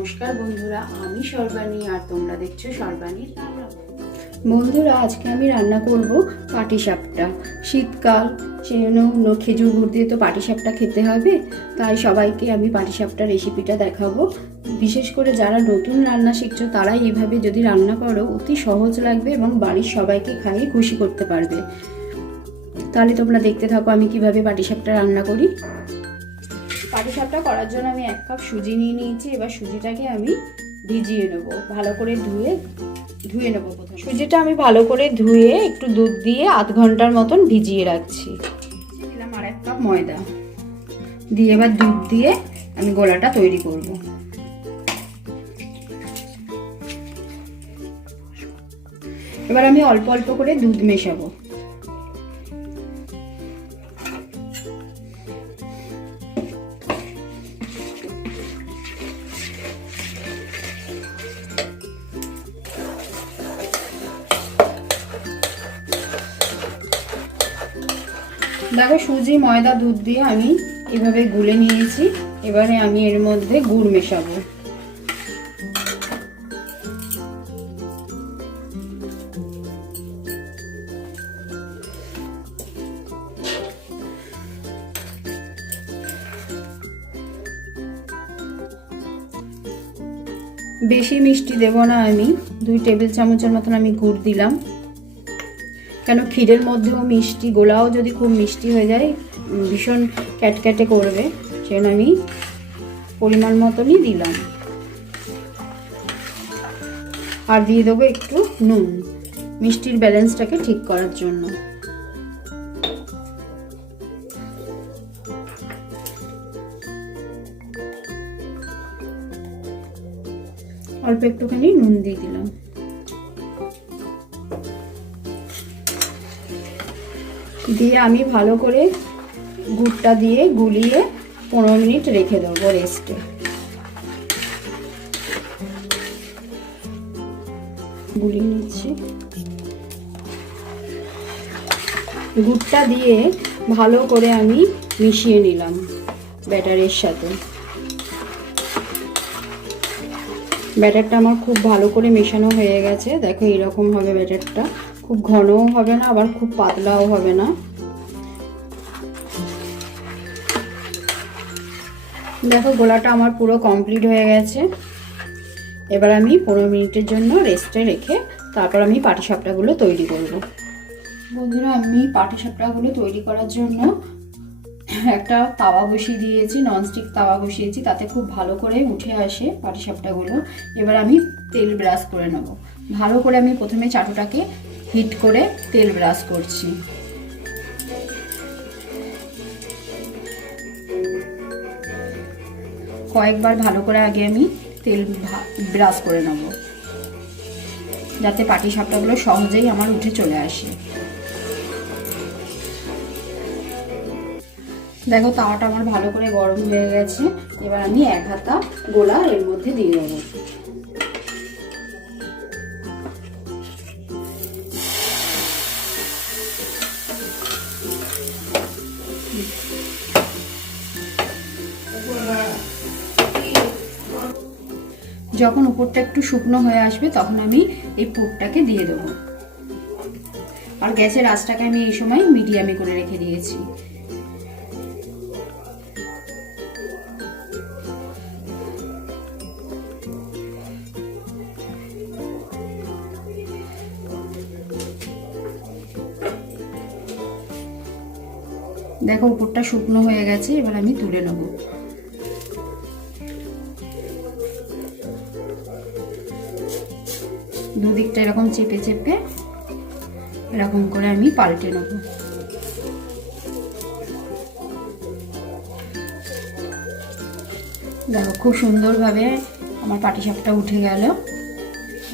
নমস্কার বন্ধুরা, আমি সর্বাণী আর তোমরা দেখছ সর্বাণীর বন্ধুরা, আজকে আমি রান্না করব পাটিসাপটা। শীতকাল সেই জন্য ন- খেজুর গুড় দিয়ে তো পাটিসাপটা খেতে হবে, তাই সবাইকে আমি পাটিসাপটা রেসিপিটা দেখাবো। বিশেষ করে যারা নতুন রান্না শিখছো, তারাই এইভাবে যদি রান্না করো, অতি সহজ লাগবে এবং বাড়ির সবাইকে খাইয়ে খুশি করতে পারবে। তাহলে তোমরা দেখতে থাকো আমি কীভাবে পাটিসাপটা রান্না করি। পাটিসাপটা করার জন্য আমি এক কাপ সুজি নিয়ে নিয়েছি। এবার সুজিটাকে আমি ভিজিয়ে নেব। ভালো করে ধুয়ে ধুয়ে নেব প্রথমে। সুজিটা আমি ভালো করে ধুয়ে একটু দুধ দিয়ে আধ ঘণ্টার মতন ভিজিয়ে রাখছি। দিলাম আর এক কাপ ময়দা। দিয়ে এবার দুধ দিয়ে আমি গোলাটা তৈরি করব। এবার আমি অল্প অল্প করে দুধ মেশাবো। দেখো সুজি, ময়দা, দুধ দিয়ে আমি এভাবে গুলে নিয়েছি। এবারে আমি এর মধ্যে গুড় মেশাবো। বেশি মিষ্টি দেব না আমি। দুই টেবিল চামচের মতন আমি গুড় দিলাম। কেন ক্ষীরের মধ্যেও মিষ্টি, গোলাও যদি খুব মিষ্টি হয়ে যায় ভীষণ ক্যাটক্যাটে করবে, সেজন্য আমি পরিমাণ মতনই দিলাম। আর দিয়ে দেবো একটু নুন, মিষ্টির ব্যালেন্সটাকে ঠিক করার জন্য। অল্প একটুখানি নুন দিয়ে দিলাম। দিয়ে আমি ভালো করে গুড়টা দিয়ে গুলিয়ে পনেরো মিনিট রেখে দেবো রেস্টে। গুলিয়ে নিচ্ছি। গুড়টা দিয়ে ভালো করে আমি মিশিয়ে নিলাম ব্যাটারের সাথে। ব্যাটারটা আমার খুব ভালো করে মেশানো হয়ে গেছে। দেখো এরকম হবে ব্যাটারটা। খুব ঘনও হবে না, আবার খুব পাতলাও হবে না। দেখো গোলাটা আমার পুরো কমপ্লিট হয়ে গেছে। এবার আমি পনেরো মিনিটের জন্য রেস্টে রেখে তারপর আমি পাটিসাপটাগুলো তৈরি করব। বন্ধুরা, আমি পাটিসাপটাগুলো তৈরি করার জন্য একটা তাওয়া বসিয়ে দিয়েছি ননস্টিক তাওয়া বসিয়েছি, তাতে খুব ভালো করে উঠে আসে পাটিসাপটাগুলো। এবার আমি তেল ব্রাশ করে নেব। ভালো করে আমি প্রথমে চাটুটাকে হিট করে তেল ব্রাশ করছি। কয়েকবার ভালো করে আগে আমি তেল ব্রাশ করে নেব। যাতে পাটি সাপটাগুলো সহজেই আমার উঠে চলে আসে। দেখো, তাওয়াটা আমার ভালো করে গরম হয়ে গেছে। এবার আমি এক হাতা গোলা এর মধ্যে দিয়ে দেবো। যখন উপরটা একটু শুকনো হয়ে আসবে, তখন আমি এই পুরটাকে দিয়ে দেবো। আর গ্যাসের আঁচটাকে আমি এই সময় মিডিয়ামে করে রেখে দিয়েছি। দেখো, উপরটা শুকনো হয়ে গেছে, এবার আমি তুলে নেব। দুদিকটা এরকম চেপে চেপে এরকম করে আমি পাল্টে নেব। দেখো, খুব সুন্দরভাবে আমার পাটিসাপটা উঠে গেল।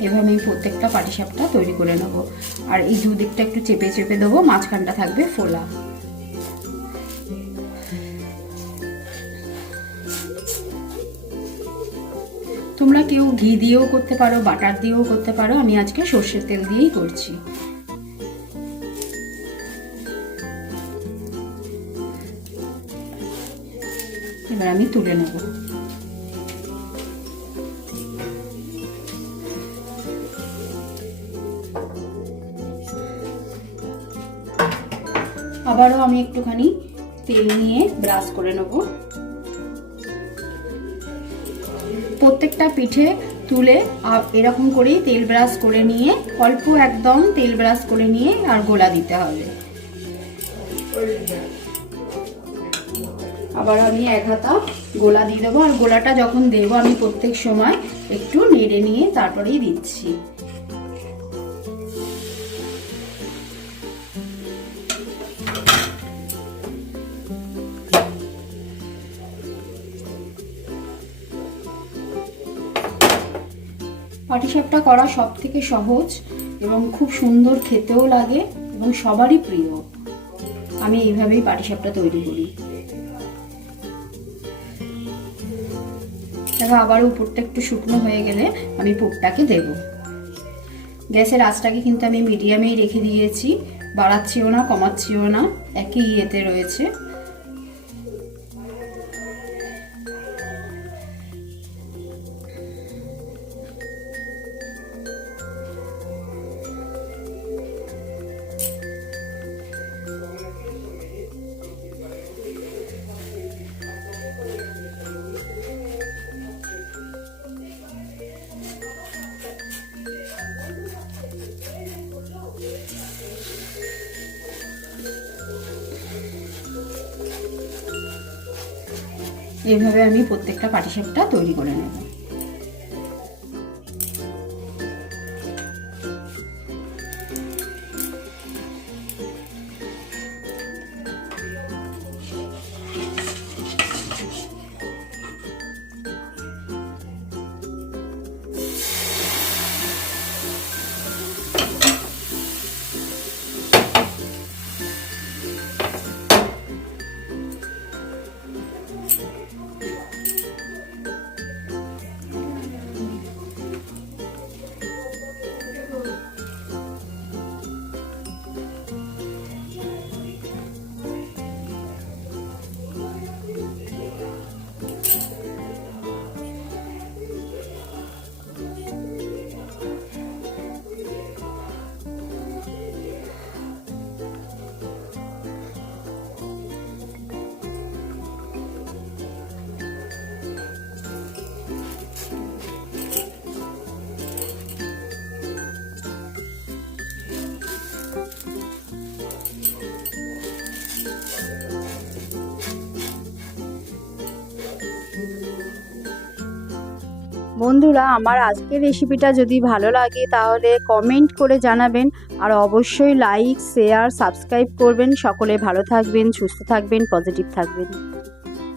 এভাবে আমি প্রত্যেকটা পাটিসাপটা তৈরি করে নেব। আর এই দুদিকটা একটু চেপে চেপে দেবো, মাঝখানটা থাকবে ফোলা। তোমরা কেউ ঘি দিয়েও করতে পারো, বাটার দিয়েও করতে পারো, আমি আজকে সর্ষের তেল দিয়েই করছি। এবার আমি তুলে নেব। আবারও আমি একটুখানি তেল নিয়ে ব্রাশ করে নেব। প্রত্যেকটা পিঠে তুলে এরকম করেই তেল ব্রাশ করে নিয়ে, অল্প একদম তেল ব্রাশ করে নিয়ে আর গোলা দিতে হবে। আবার আমি এক হাতা গোলা দিয়ে দেবো। আর গোলাটা যখন দেবো আমি প্রত্যেক সময় একটু নেড়ে নিয়ে তারপরেই দিচ্ছি। পাটিসাপটা করা সব থেকে সহজ এবং খুব সুন্দর খেতেও লাগে এবং সবারই প্রিয়। আমি এইভাবেই পাটিসাপটা তৈরি করি। দেখো, আবার উপরটা একটু শুকনো হয়ে গেলে আমি পুরটাকে দেব। গ্যাসের আঁচটাকে কিন্তু আমি মিডিয়ামেই রেখে দিয়েছি। বাড়াচ্ছিও না, কমাচ্ছিও না, একই ইয়েতে রয়েছে। এইভাবে আমি প্রত্যেকটা পাটিসাপটা তৈরি করে নেব। বন্ধুরা, আমার আজকের রেসিপিটা যদি ভালো লাগে, তাহলে কমেন্ট করে জানাবেন। আর অবশ্যই লাইক শেয়ার সাবস্ক্রাইব করবেন। সকলে ভালো থাকবেন, সুস্থ থাকবেন পজিটিভ থাকবেন।